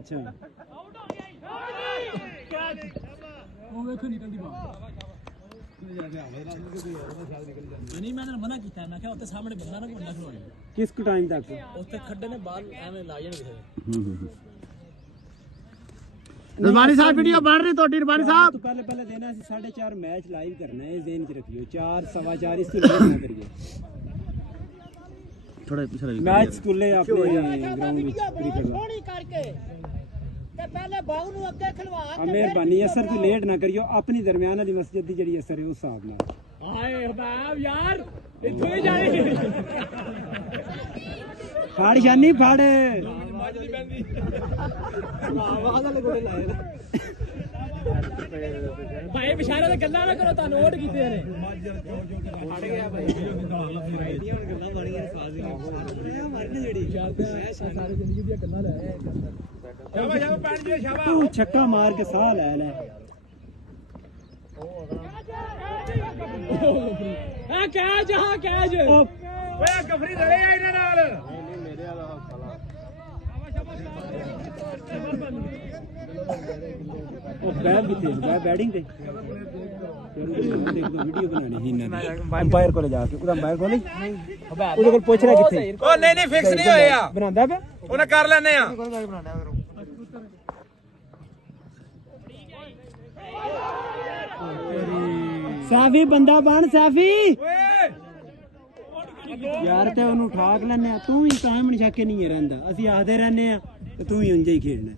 अच्छा वो देखो निकलती बात नहीं मैंने मना किया मैं क्या उत्ते सामने बंदा ना बंदा खड़ोए किस टाइम तक उत्ते खड्डे ने बाल एवें ला जाने रबानी साहब वीडियो बन रही तो रबानी साहब तो पहले देना 4:30 मैच लाइव करना है ज़हन च रखियो 4 सवा 4 इससे लेट ना करिए थोड़ा पीछे मैच स्कूले अपने ग्राउंड में क्रिकेट करके ते पहले बाऊ नु अगे खलवा के मेहरबानी असर की लेट ना करियो अपनी दरमियान वाली मस्जिद दी जड़ी असर है उस हिसाब नाल हाय बाब यार इथों ही जानी फाड़ जानी फाड़ भाई बिशारे ते गल्ला ना करो तां नोट कीते ने फड़ गया भाई आईडिया और गल्ला बन गया साजी मरने जड़ी सारी जिंदगी दी गल्ला ले शाबाश पैन जी शाबाश तू छक्का मार के साह ले ले ए कैच हां कैच ओए गफरी लड़े आ इने नाल नहीं मेरे वाला साला ओ बैट भी थे बैटिंग थे वीडियो बनानी ही ना अंपायर को ले जाके उदा अंपायर को नहीं ਉਹਦੇ ਕੋਲ ਪੁੱਛ ਰਿਹਾ ਕਿੱਥੇ ਉਹ ਨਹੀਂ ਫਿਕਸ ਨਹੀਂ ਹੋਇਆ ਬਣਾਉਂਦਾ ਪਿਆ ਉਹਨੇ ਕਰ ਲੈਨੇ ਆ ਸਾਫੀ ਬੰਦਾ ਬਣ ਸਾਫੀ ਯਾਰ ਤੇ ਉਹਨੂੰ ਠਾਕ ਲੈਨੇ ਆ ਤੂੰ ਹੀ ਟਾਈਮ ਨਹੀਂ ਛੱਕੇ ਨਹੀਂ ਰਹਿੰਦਾ ਅਸੀਂ ਆਖਦੇ ਰਹਿੰਦੇ ਆ ਤੇ ਤੂੰ ਹੀ ਉਂਝੇ ਹੀ ਖੇਡਣਾ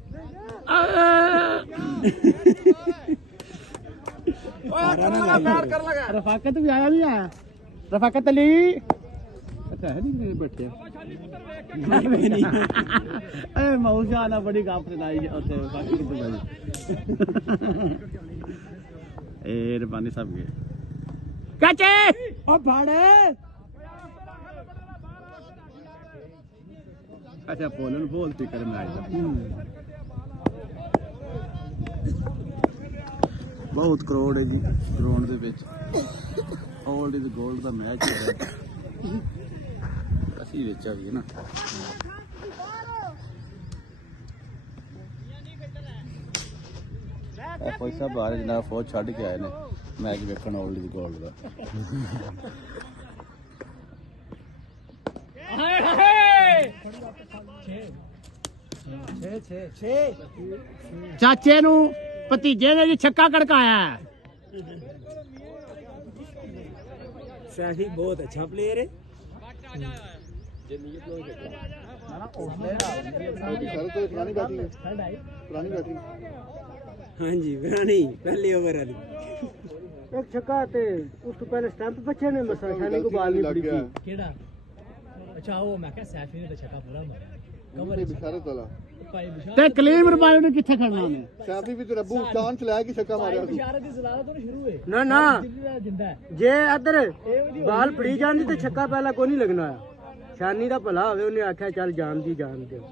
रफाकत भी आया नहीं आया रफाकत अली अच्छा है नहीं बैठे अरे मऊशाला बड़ी गाप सुनाई होते बाकी कितने भाई ए रबानी साहब के काचे ओ भाड़े अच्छा पोलन बोलती कर मैच बहुत करोड़ है जी ग्राउंड ਦੇ ਵਿੱਚ 올ਡ ਇਜ਼ 골ਡ ਦਾ ਮੈਚ ਹੋ ਰਿਹਾ ਅਸੀਂ ਵਿੱਚ ਆ ਗਏ ਨਾ ਕੋਈ ਸਭ ਬਾਹਰ ਜਨਾਬ ਫੌਜ ਛੱਡ ਕੇ ਆਏ ਨੇ ਮੈਚ ਵੇਖਣ 올ਡ ਇਜ਼ 골ਡ ਦਾ ਹਾਏ ਹਾਏ 6 ਚਾਚੇ ਨੂੰ ਭਤੀਜੇ ਨੇ ਜੀ ਛੱਕਾ ਕੜਕਾਇਆ सैफी बहुत अच्छा प्लेयर है हाँ जी पुरानी पहले ओवर वाली एक छक्का ते उस तो पहले स्टंप बच्चे ने मसाशानी को बाल नहीं पड़ी थी केड़ा अच्छा वो मैं क्या सैफी ने तो छक्का पूरा मारा कवर बिशारत वाला ਤੇ ਕਲੀਮ ਰਬਾਨੀ ਨੂੰ ਕਿੱਥੇ ਖੜਨਾ ਉਹਨੇ ਸਾਫੀ ਵੀ ਤੇ ਰੱਬੂ ਚਾਂਸ ਚਲਾਇਆ ਕਿ ਛੱਕਾ ਮਾਰਿਆ ਸੀ ਬਿਸ਼ਾਰਤ ਦੀ ਜ਼ਲਾਲਤ ਤੋਂ ਸ਼ੁਰੂ ਹੋਏ ਨਾ ਨਾ ਜਿੰਦਾ ਜੇ ਇੱਧਰ ਬਾਲ ਫੜੀ ਜਾਂਦੀ ਤੇ ਛੱਕਾ ਪਹਿਲਾਂ ਕੋਈ ਨਹੀਂ ਲੱਗਣਾ ਆ ਸ਼ਾਨੀ ਦਾ ਭਲਾ ਹੋਵੇ ਉਹਨੇ ਆਖਿਆ ਚੱਲ ਜਾਣ ਦੀ ਜਾਣ ਦਿਓ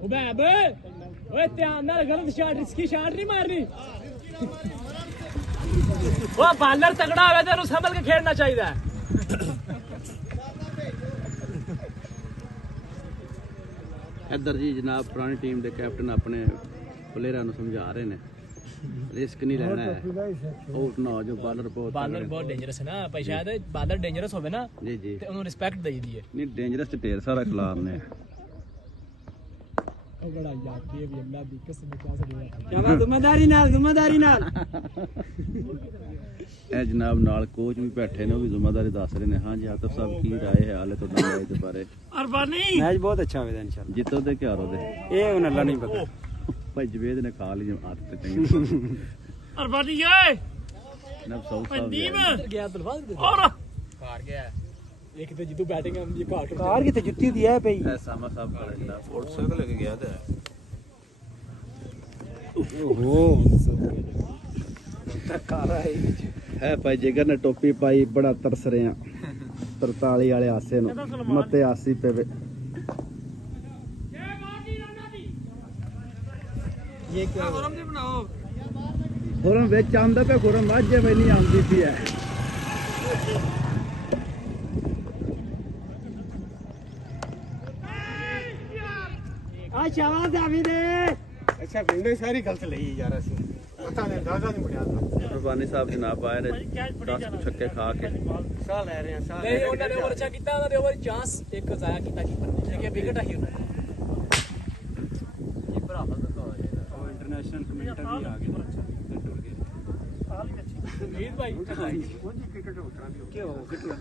ਉਹ ਬੇਬੇ ਓਏ ਧਿਆਨ ਨਾਲ ਗਲਤ ਸ਼ਾਟ ਰਿਸਕੀ ਸ਼ਾਟ ਨਹੀਂ ਮਾਰਨੀ ਉਹ ਬਾਲਰ ਤਗੜਾ ਹੋਵੇ ਤੇ ਉਹਨੂੰ ਸੰਭਲ ਕੇ ਖੇਡਣਾ ਚਾਹੀਦਾ ਇੱਧਰ ਜੀ ਜਨਾਬ ਪੁਰਾਣੀ ਟੀਮ ਦੇ ਕੈਪਟਨ ਆਪਣੇ ਪਲੇਅਰਾਂ ਨੂੰ ਸਮਝਾ ਰਹੇ ਨੇ ਰਿਸਕ ਨਹੀਂ ਲੈਣਾ ਹੈ ਆਊਟ ਨਾ ਹੋ ਜੋ ਬਾਲਰ ਬਹੁਤ ਡੇਂਜਰਸ ਹੈ ਨਾ ਭਾਈ ਸ਼ਾਇਦ ਬਾਲਰ ਡੇਂਜਰਸ ਹੋਵੇ ਨਾ ਜੀ ਜੀ ਤੇ ਉਹਨੂੰ ਰਿਸਪੈਕਟ ਦੇਈਦੀ ਹੈ ਨਹੀਂ ਡੇਂਜਰਸ ਤੇ ਢੇਰ ਸਾਰਾ ਖਿਲਾਫ ਨੇ ਉਹ ਬੜਾ ਯਾਦ ਕੀ ਵੀ ਅੱਲਾ ਦੀ ਕਸਮ ਕਿਆ ਸਦਿਆ ਜ਼ਿੰਮੇਦਾਰੀ ਨਾਲ ਇਹ ਜਨਾਬ ਨਾਲ ਕੋਚ ਵੀ ਬੈਠੇ ਨੇ ਉਹ ਵੀ ਜ਼ਿੰਮੇਦਾਰੀ ਦੱਸ ਰਹੇ ਨੇ ਹਾਂ ਜੀ ਆਤਫ ਸਾਹਿਬ ਕੀ ਰਾਏ ਹੈ ਹਾਲੇ ਤੁਹਾਡਾ ਮੈਚ ਦੇ ਬਾਰੇ ਅਰਬਾਨੀ ਮੈਚ ਬਹੁਤ ਅੱਛਾ ਹੋਵੇਗਾ ਇਨਸ਼ਾਅੱਲਾ ਜਿੱਤੋ ਦੇ ਕਿ ਹਾਰੋ ਦੇ ਇਹ ਹੁਣ ਅੱਲਾ ਨਹੀਂ ਪਤਾ ਭਾਈ ਜਵੇਦ ਨੇ ਖਾ ਲਈ ਆਦਤ ਚੰਗੀ ਅਰਬਾਨੀ ਓਏ ਨਬ ਸਾਊਥ ਸਾਹਿਬ ਗਿਆ ਦਲਵਾਜ਼ ਔਰ ਹਾਰ ਗਿਆ ਇੱਕ ਤੇ ਜਿੱਦੂ ਬੈਟਿੰਗ ਆਉਂਦੀ ਘਾਟ ਕਾਰ ਕਿਤੇ ਜੁੱਤੀ ਦੀ ਹੈ ਪਈ ਸਾਮਾ ਸਾਹਿਬ ਖੜਾ ਜਨਾਬ ਮੋਟਰਸਾਈਕਲ ਲੈ ਕੇ ਗਿਆ ਤੇ ਓਹੋ ਕਾਰਾ ਹੈ ਭਾਈ ਜਿਗਰ ਨੇ ਟੋਪੀ ਪਾਈ ਬੜਾ ਤਰਸ ਰਿਆ 43 ਵਾਲੇ ਆਸੇ ਨੂੰ ਮੱਤੇ 80 ਪਵੇ ये क्या बनाओ ਖੁਰਮ ਵਿੱਚ ਆਉਂਦਾ ਪਿਆ ਖੁਰਮ ਮਾਝੇ ਵਿੱਚ ਨਹੀਂ ਆਉਂਦੀ ਪਈ ਹੈ ਆ ਸ਼ਾਬਾਸ਼ ਆਵੀ ਦੇ ਅੱਛਾ ਵਿੰਡੇ ਸਾਰੀ ਗਲਤ ਲਈ ਯਾਰ ਅਸੀਂ ਪਤਾ ਨਹੀਂ ਦਾਦਾ ਨਹੀਂ ਬਣਿਆ ਰਬਾਨੀ ਸਾਹਿਬ ਜਨਾਬ ਆਏ ਨੇ 10 ਛੱਕੇ ਖਾ ਕੇ ਸਾਹ ਲੈ ਰਹੇ ਆ ਸਾਹ ਨਹੀਂ ਉਹਨਾਂ ਨੇ ਓਵਰ ਅੱਛਾ ਕੀਤਾ ਉਹਨਾਂ ਦੇ ਓਵਰ ਚਾਂਸ ਇੱਕ ਜ਼ਾਇਆ ਕੀਤਾ ਕੀਪਰ ਨੇ ਲੇਕਿਨ ਵਿਕਟ ਆਈ ਉਹਨਾਂ ਦੀ ਕੀਪਰ ਹਾਫਤ ਦਾ ਉਹ ਇੰਟਰਨੈਸ਼ਨਲ ਕਮੈਂਟਰ ਵੀ ਆ ਗਏ ਉਮੀਦ ਭਾਈ ਉਹ ਜੀ ਕ੍ਰਿਕਟ ਹੋ ਕਰਾਂਗੇ ਕਿਉਂ